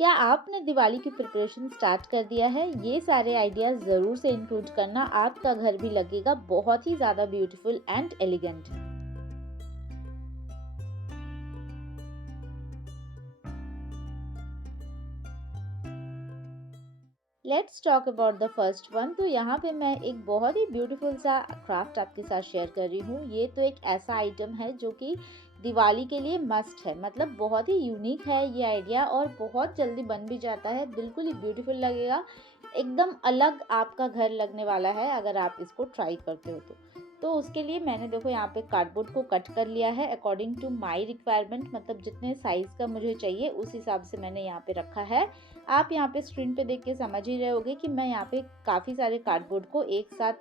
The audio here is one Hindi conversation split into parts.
क्या आपने दिवाली की प्रिपरेशन स्टार्ट कर दिया है? ये सारे आइडियाज़ ज़रूर से इंक्लूड करना, आपका घर भी लगेगा बहुत ही ज़्यादा beautiful and elegant. Let's talk about the first one. तो यहाँ पे मैं एक बहुत ही ब्यूटीफुल सा क्राफ्ट आपके साथ शेयर कर रही हूँ। ये तो एक ऐसा आइटम है जो कि दिवाली के लिए मस्ट है, मतलब बहुत ही यूनिक है ये आइडिया और बहुत जल्दी बन भी जाता है, बिल्कुल ही ब्यूटीफुल लगेगा। एकदम अलग आपका घर लगने वाला है अगर आप इसको ट्राई करते हो तो उसके लिए मैंने देखो यहाँ पे कार्डबोर्ड को कट कर लिया है अकॉर्डिंग टू माई रिक्वायरमेंट, मतलब जितने साइज़ का मुझे चाहिए उस हिसाब से मैंने यहाँ पे रखा है। आप यहाँ पे स्क्रीन पे देख के समझ ही रहे होगे कि मैं यहाँ पे काफ़ी सारे कार्डबोर्ड को एक साथ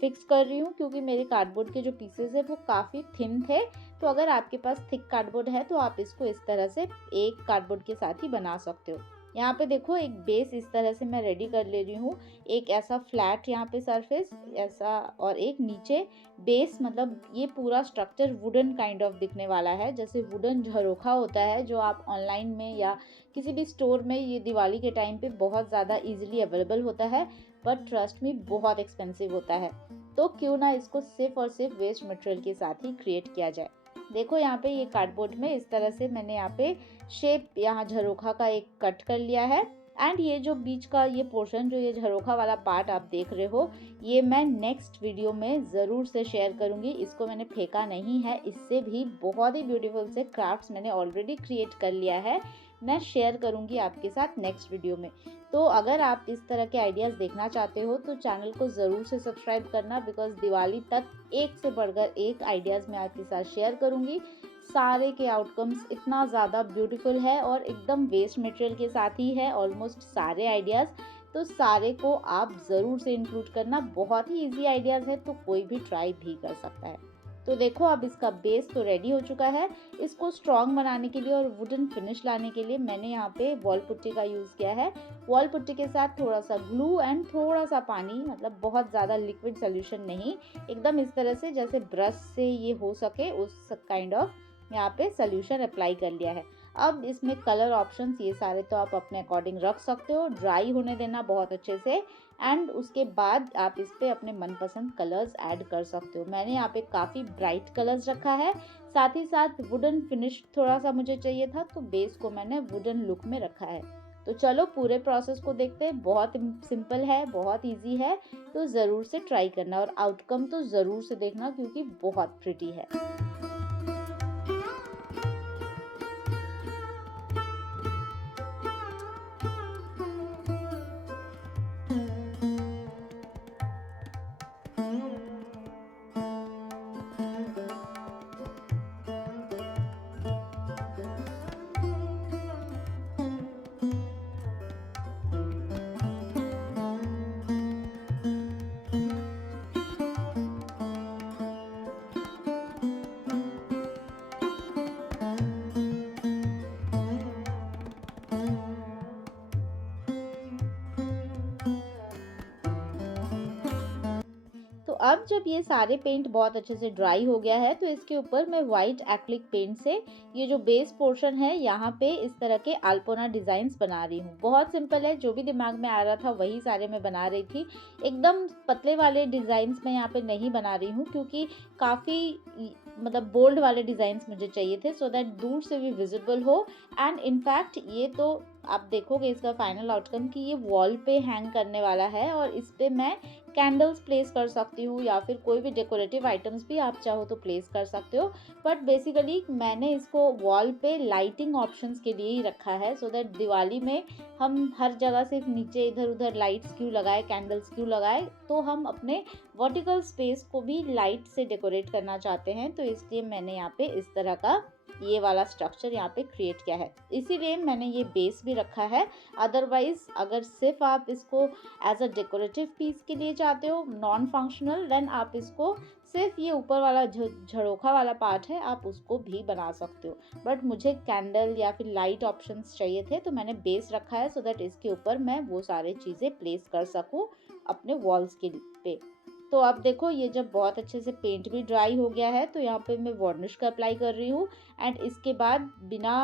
फिक्स कर रही हूँ, क्योंकि मेरे कार्डबोर्ड के जो पीसेस है वो काफ़ी थिन थे। तो अगर आपके पास थिक कार्डबोर्ड है तो आप इसको इस तरह से एक कार्डबोर्ड के साथ ही बना सकते हो। यहाँ पे देखो एक बेस इस तरह से मैं रेडी कर ले रही हूँ। एक ऐसा फ्लैट यहाँ पे सरफेस ऐसा, और एक नीचे बेस, मतलब ये पूरा स्ट्रक्चर वुडन काइंड ऑफ दिखने वाला है, जैसे वुडन झरोखा होता है जो आप ऑनलाइन में या किसी भी स्टोर में ये दिवाली के टाइम पे बहुत ज़्यादा इजीली अवेलेबल होता है, बट ट्रस्ट मी बहुत एक्सपेंसिव होता है। तो क्यों ना इसको सिर्फ और सिर्फ वेस्ट मटेरियल के साथ ही क्रिएट किया जाए। देखो यहाँ पे ये कार्डबोर्ड में इस तरह से मैंने यहाँ पे शेप, यहाँ झरोखा का एक कट कर लिया है। एंड ये जो बीच का ये पोर्शन, जो ये झरोखा वाला पार्ट आप देख रहे हो, ये मैं नेक्स्ट वीडियो में ज़रूर से शेयर करूँगी। इसको मैंने फेंका नहीं है, इससे भी बहुत ही ब्यूटीफुल से क्राफ्ट्स मैंने ऑलरेडी क्रिएट कर लिया है, मैं शेयर करूँगी आपके साथ नेक्स्ट वीडियो में। तो अगर आप इस तरह के आइडियाज़ देखना चाहते हो तो चैनल को ज़रूर से सब्सक्राइब करना, बिकॉज़ दिवाली तक एक से बढ़कर एक आइडियाज़ मैं आपके साथ शेयर करूँगी। सारे के आउटकम्स इतना ज़्यादा ब्यूटीफुल है और एकदम वेस्ट मटेरियल के साथ ही है ऑलमोस्ट सारे आइडियाज़। तो सारे को आप ज़रूर से इंक्लूड करना, बहुत ही ईजी आइडियाज़ है तो कोई भी ट्राई भी कर सकता है। तो देखो अब इसका बेस तो रेडी हो चुका है। इसको स्ट्रॉन्ग बनाने के लिए और वुडन फिनिश लाने के लिए मैंने यहाँ पे वॉल पुट्टी का यूज़ किया है। वॉल पुट्टी के साथ थोड़ा सा ग्लू एंड थोड़ा सा पानी, मतलब बहुत ज़्यादा लिक्विड सोल्यूशन नहीं, एकदम इस तरह से जैसे ब्रश से ये हो सके उस काइंड ऑफ यहाँ पे सोल्यूशन अप्लाई कर लिया है। अब इसमें कलर ऑप्शंस ये सारे तो आप अपने अकॉर्डिंग रख सकते हो, ड्राई होने देना बहुत अच्छे से, एंड उसके बाद आप इस पे अपने मनपसंद कलर्स ऐड कर सकते हो। मैंने यहाँ पे काफ़ी ब्राइट कलर्स रखा है, साथ ही साथ वुडन फिनिश थोड़ा सा मुझे चाहिए था तो बेस को मैंने वुडन लुक में रखा है। तो चलो पूरे प्रोसेस को देखते हैं। बहुत सिंपल है, बहुत इजी है, तो ज़रूर से ट्राई करना और आउटकम तो ज़रूर से देखना क्योंकि बहुत प्रिटी है। तो अब जब ये सारे पेंट बहुत अच्छे से ड्राई हो गया है तो इसके ऊपर मैं वाइट एक्रिलिक पेंट से ये जो बेस पोर्शन है यहाँ पे इस तरह के अल्पोना डिजाइन्स बना रही हूँ। बहुत सिंपल है, जो भी दिमाग में आ रहा था वही सारे मैं बना रही थी। एकदम पतले वाले डिजाइन्स मैं यहाँ पे नहीं बना रही हूँ क्योंकि काफ़ी मतलब बोल्ड वाले डिजाइन्स मुझे चाहिए थे, सो दैट दूर से भी विजिबल हो। एंड इनफैक्ट ये तो आप देखोगे इसका फाइनल आउटकम कि ये वॉल पे हैंग करने वाला है और इस पे मैं कैंडल्स प्लेस कर सकती हूँ या फिर कोई भी डेकोरेटिव आइटम्स भी आप चाहो तो प्लेस कर सकते हो। बट बेसिकली मैंने इसको वॉल पे लाइटिंग ऑप्शंस के लिए ही रखा है, सो दैट दिवाली में हम हर जगह सिर्फ नीचे इधर उधर लाइट्स क्यों लगाए, कैंडल्स क्यों लगाए, तो हम अपने वर्टिकल स्पेस को भी लाइट से डेकोरेट करना चाहते हैं। तो इसलिए मैंने यहाँ पे इस तरह का ये वाला स्ट्रक्चर यहाँ पे क्रिएट किया है, इसीलिए मैंने ये बेस भी रखा है। अदरवाइज अगर सिर्फ आप इसको एज अ डेकोरेटिव पीस के लिए चाहते हो, नॉन फंक्शनल, देन आप इसको सिर्फ ये ऊपर वाला झरोखा वाला पार्ट है आप उसको भी बना सकते हो। बट मुझे कैंडल या फिर लाइट ऑप्शंस चाहिए थे तो मैंने बेस रखा है, सो दैट इसके ऊपर मैं वो सारे चीज़ें प्लेस कर सकूँ अपने वॉल्स के पे। तो अब देखो ये जब बहुत अच्छे से पेंट भी ड्राई हो गया है तो यहाँ पे मैं वार्निश का अप्लाई कर रही हूँ। एंड इसके बाद बिना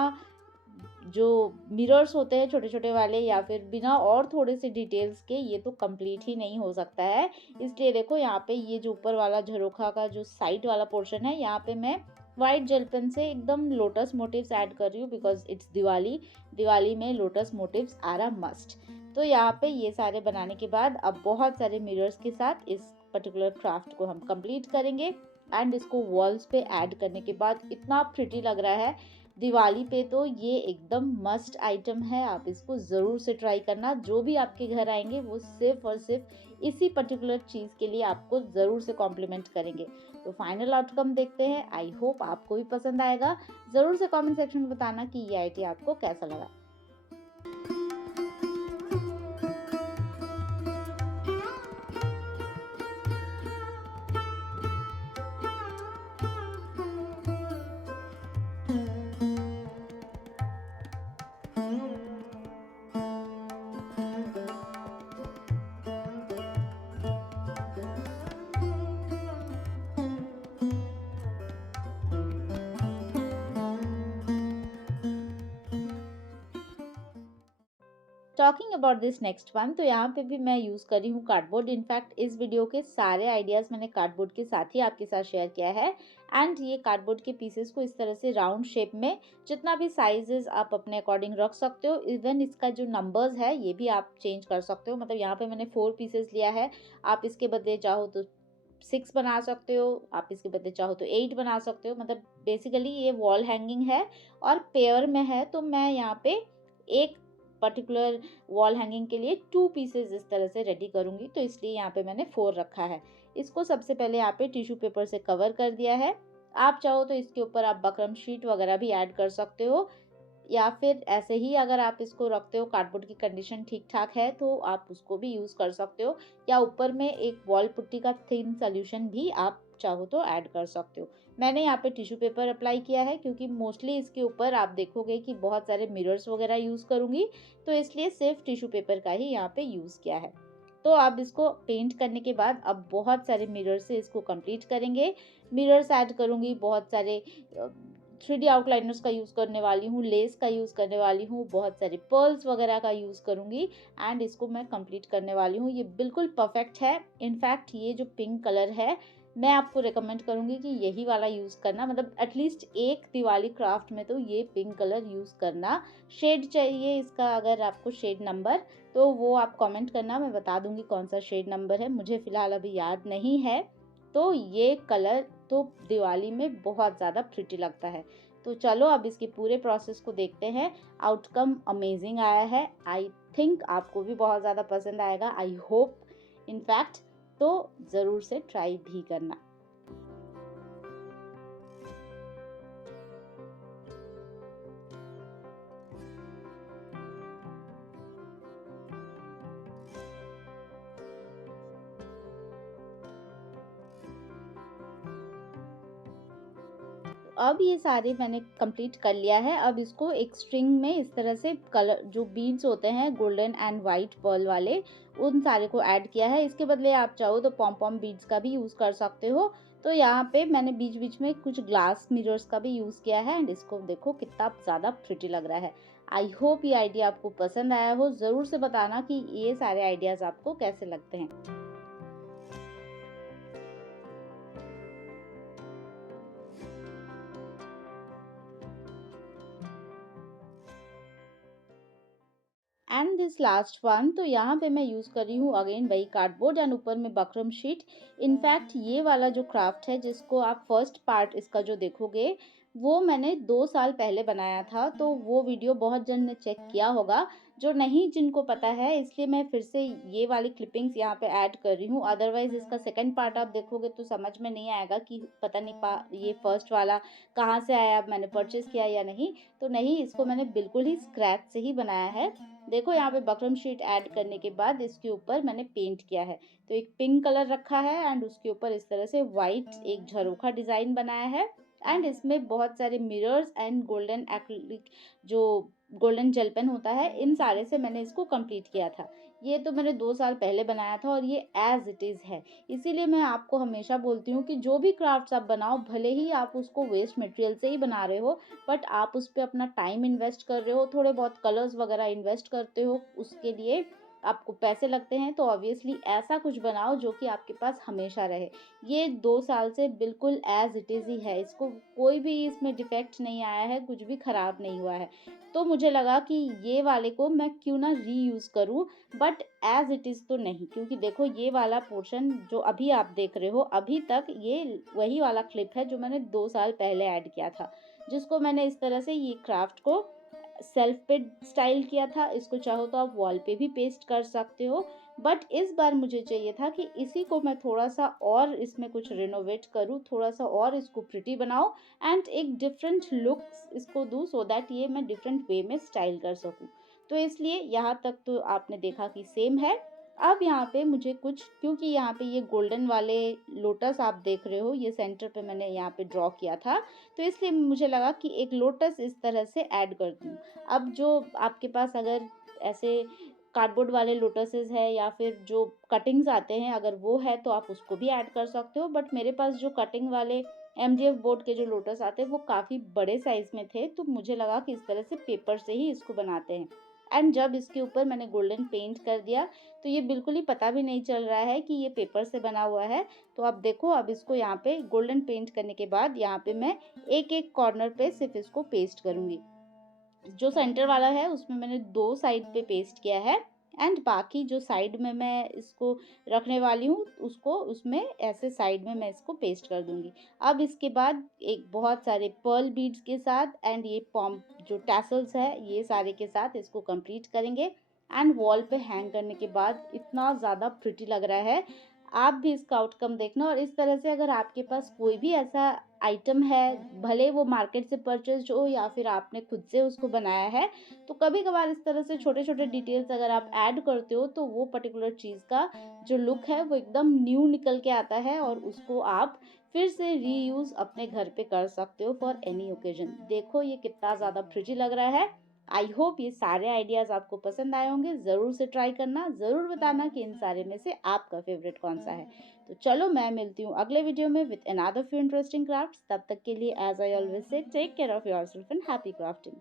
जो मिरर्स होते हैं छोटे-छोटे वाले या फिर बिना और थोड़े से डिटेल्स के ये तो कंप्लीट ही नहीं हो सकता है। इसलिए देखो यहाँ पे ये जो ऊपर वाला झरोखा का जो साइड वाला पोर्शन है यहाँ पे मैं व्हाइट जेल पेन से एकदम लोटस मोटिव्स ऐड कर रही हूँ बिकॉज़ इट्स दिवाली। दिवाली में lotus motifs are a must. तो यहाँ पे ये सारे बनाने के बाद अब बहुत सारे मिरर्स के साथ इस पर्टिकुलर क्राफ्ट को हम कंप्लीट करेंगे एंड इसको वॉल्स पे ऐड करने के बाद इतना प्रिटी लग रहा है। दिवाली पे तो ये एकदम मस्ट आइटम है, आप इसको ज़रूर से ट्राई करना। जो भी आपके घर आएंगे वो सिर्फ और सिर्फ इसी पर्टिकुलर चीज़ के लिए आपको ज़रूर से कॉम्प्लीमेंट करेंगे। तो फाइनल आउटकम देखते हैं। आई होप आपको भी पसंद आएगा। ज़रूर से कमेंट सेक्शन में बताना कि ये आइडिया आपको कैसा लगा। Talking about this next one, तो यहाँ पे भी मैं यूज़ कर रही हूँ कार्डबोर्ड। इनफैक्ट इस वीडियो के सारे आइडियाज़ मैंने कार्डबोर्ड के साथ ही आपके साथ शेयर किया है। एंड ये कार्डबोर्ड के पीसेस को इस तरह से राउंड शेप में जितना भी साइजेस आप अपने अकॉर्डिंग रख सकते हो। इवन इसका जो नंबर्स है ये भी आप चेंज कर सकते हो। मतलब यहाँ पे मैंने 4 पीसेस लिया है, आप इसके बदले चाहो तो 6 बना सकते हो, आप इसके बदले चाहो तो 8 बना सकते हो। मतलब बेसिकली ये वॉल हैंगिंग है और पेयर में है, तो मैं यहाँ पे एक पर्टिकुलर वॉल हैंगिंग के लिए 2 पीसेस इस तरह से रेडी करूँगी, तो इसलिए यहाँ पे मैंने 4 रखा है। इसको सबसे पहले यहाँ पे टिश्यू पेपर से कवर कर दिया है। आप चाहो तो इसके ऊपर आप बकरम शीट वगैरह भी ऐड कर सकते हो, या फिर ऐसे ही अगर आप इसको रखते हो, कार्डबोर्ड की कंडीशन ठीक ठाक है तो आप उसको भी यूज़ कर सकते हो, या ऊपर में एक वॉल पुट्टी का थिन सोल्यूशन भी आप चाहो तो ऐड कर सकते हो। मैंने यहाँ पे टिश्यू पेपर अप्लाई किया है क्योंकि मोस्टली इसके ऊपर आप देखोगे कि बहुत सारे मिरर्स वगैरह यूज़ करूँगी, तो इसलिए सिर्फ टिश्यू पेपर का ही यहाँ पे यूज़ किया है। तो अब इसको पेंट करने के बाद अब बहुत सारे मिरर से इसको कंप्लीट करेंगे। मिरर्स ऐड करूँगी, बहुत सारे 3D आउटलाइनर्स का यूज़ करने वाली हूँ, लेस का यूज़ करने वाली हूँ, बहुत सारे पर्ल्स वगैरह का यूज़ करूँगी एंड इसको मैं कंप्लीट करने वाली हूँ। ये बिल्कुल परफेक्ट है। इनफैक्ट ये जो पिंक कलर है, मैं आपको रिकमेंड करूँगी कि यही वाला यूज़ करना। मतलब एटलीस्ट एक दिवाली क्राफ्ट में तो ये पिंक कलर यूज़ करना। शेड चाहिए इसका, अगर आपको शेड नंबर, तो वो आप कमेंट करना, मैं बता दूँगी कौन सा शेड नंबर है। मुझे फ़िलहाल अभी याद नहीं है। तो ये कलर तो दिवाली में बहुत ज़्यादा प्रिटी लगता है। तो चलो अब इसके पूरे प्रोसेस को देखते हैं। आउटकम अमेजिंग आया है। आई थिंक आपको भी बहुत ज़्यादा पसंद आएगा। आई होप इनफैक्ट, तो ज़रूर से ट्राई भी करना। अब ये सारे मैंने कंप्लीट कर लिया है। अब इसको एक स्ट्रिंग में इस तरह से कलर जो बीड्स होते हैं गोल्डन एंड वाइट पर्ल वाले, उन सारे को ऐड किया है। इसके बदले आप चाहो तो पॉम पॉम बीड्स का भी यूज़ कर सकते हो। तो यहाँ पे मैंने बीच बीच में कुछ ग्लास मिरर्स का भी यूज़ किया है एंड इसको देखो कितना ज़्यादा प्रिटी लग रहा है। आई होप ये आइडिया आपको पसंद आया हो। ज़रूर से बताना कि ये सारे आइडियाज़ आपको कैसे लगते हैं। एंड दिस लास्ट वन, तो यहाँ पे मैं यूज़ कर रही हूँ अगेन वही कार्डबोर्ड एंड ऊपर में बकरम शीट। इनफैक्ट ये वाला जो क्राफ्ट है जिसको आप फर्स्ट पार्ट इसका जो देखोगे, वो मैंने 2 साल पहले बनाया था, तो वो वीडियो बहुत जन ने चेक किया होगा। जो नहीं जिनको पता है, इसलिए मैं फिर से ये वाली क्लिपिंग्स यहाँ पे ऐड कर रही हूँ। अदरवाइज इसका सेकंड पार्ट आप देखोगे तो समझ में नहीं आएगा कि पता नहीं ये फर्स्ट वाला कहाँ से आया, मैंने परचेज़ किया या नहीं। तो नहीं, इसको मैंने बिल्कुल ही स्क्रैच से ही बनाया है। देखो यहाँ पे बकरम शीट ऐड करने के बाद इसके ऊपर मैंने पेंट किया है। तो एक पिंक कलर रखा है एंड उसके ऊपर इस तरह से वाइट एक झरोखा डिज़ाइन बनाया है एंड इसमें बहुत सारे मिरर्स एंड गोल्डन एक्रिलिक जो गोल्डन जेल पेन होता है, इन सारे से मैंने इसको कंप्लीट किया था। ये तो मैंने 2 साल पहले बनाया था और ये एज़ इट इज़ है। इसीलिए मैं आपको हमेशा बोलती हूँ कि जो भी क्राफ्ट्स आप बनाओ, भले ही आप उसको वेस्ट मटेरियल से ही बना रहे हो, बट आप उस पे अपना टाइम इन्वेस्ट कर रहे हो, थोड़े बहुत कलर्स वगैरह इन्वेस्ट करते हो, उसके लिए आपको पैसे लगते हैं, तो ऑब्वियसली ऐसा कुछ बनाओ जो कि आपके पास हमेशा रहे। ये 2 साल से बिल्कुल एज़ इट इज़ ही है, इसको कोई भी इसमें डिफेक्ट नहीं आया है, कुछ भी खराब नहीं हुआ है। तो मुझे लगा कि ये वाले को मैं क्यों ना रीयूज़ करूँ, बट एज़ इट इज़ तो नहीं, क्योंकि देखो ये वाला पोर्शन जो अभी आप देख रहे हो, अभी तक ये वही वाला क्लिप है जो मैंने 2 साल पहले ऐड किया था, जिसको मैंने इस तरह से ये क्राफ्ट को सेल्फ पे स्टाइल किया था। इसको चाहो तो आप वॉल पे भी पेस्ट कर सकते हो, बट इस बार मुझे चाहिए था कि इसी को मैं थोड़ा-सा और इसमें कुछ रिनोवेट करूँ, थोड़ा-सा और इसको प्रिटी बनाऊँ एंड एक डिफरेंट लुक्स इसको दूँ सो दैट ये मैं डिफरेंट वे में स्टाइल कर सकूँ। तो इसलिए यहाँ तक तो आपने देखा कि सेम है। अब यहाँ पे मुझे कुछ, क्योंकि यहाँ पे ये गोल्डन वाले लोटस आप देख रहे हो, ये सेंटर पे मैंने यहाँ पे ड्रॉ किया था, तो इसलिए मुझे लगा कि एक लोटस इस तरह से ऐड कर दूँ। अब जो आपके पास अगर ऐसे कार्डबोर्ड वाले लोटसेस है या फिर जो कटिंग्स आते हैं, अगर वो है तो आप उसको भी ऐड कर सकते हो, बट मेरे पास जो कटिंग वाले एमडीएफ बोर्ड के जो लोटस आते हैं वो काफ़ी बड़े साइज़ में थे, तो मुझे लगा कि इस तरह से पेपर से ही इसको बनाते हैं। एंड जब इसके ऊपर मैंने गोल्डन पेंट कर दिया, तो ये बिल्कुल ही पता भी नहीं चल रहा है कि ये पेपर से बना हुआ है। तो अब देखो, अब इसको यहाँ पे गोल्डन पेंट करने के बाद यहाँ पे मैं एक-एक कॉर्नर पे सिर्फ़ इसको पेस्ट करूँगी। जो सेंटर वाला है उसमें मैंने 2 साइड पे पेस्ट किया है एंड बाकी जो साइड में मैं इसको रखने वाली हूँ, उसको उसमें ऐसे साइड में मैं इसको पेस्ट कर दूँगी। अब इसके बाद एक बहुत सारे पर्ल बीड्स के साथ एंड ये पॉम जो टैसल्स है, ये सारे के साथ इसको कंप्लीट करेंगे एंड वॉल पे हैंग करने के बाद इतना ज़्यादा प्रिटी लग रहा है। आप भी इसका आउटकम देखना, और इस तरह से अगर आपके पास कोई भी ऐसा आइटम है, भले वो मार्केट से परचेज़्ड हो या फिर आपने खुद से उसको बनाया है, तो कभी-कभार इस तरह से छोटे-छोटे डिटेल्स अगर आप ऐड करते हो, तो वो पर्टिकुलर चीज़ का जो लुक है, वो एकदम न्यू निकल के आता है और उसको आप फिर से रीयूज़ अपने घर पे कर सकते हो फॉर एनी ओकेज़न। देखो ये कितना ज़्यादा प्रिटी लग रहा है। आई होप ये सारे आइडियाज़ आपको पसंद आए होंगे। ज़रूर से ट्राई करना, ज़रूर बताना कि इन सारे में से आपका फ़ेवरेट कौन-सा है। तो चलो मैं मिलती हूँ अगले वीडियो में with another few interesting crafts. तब तक के लिए as I always say take care of yourself and happy crafting.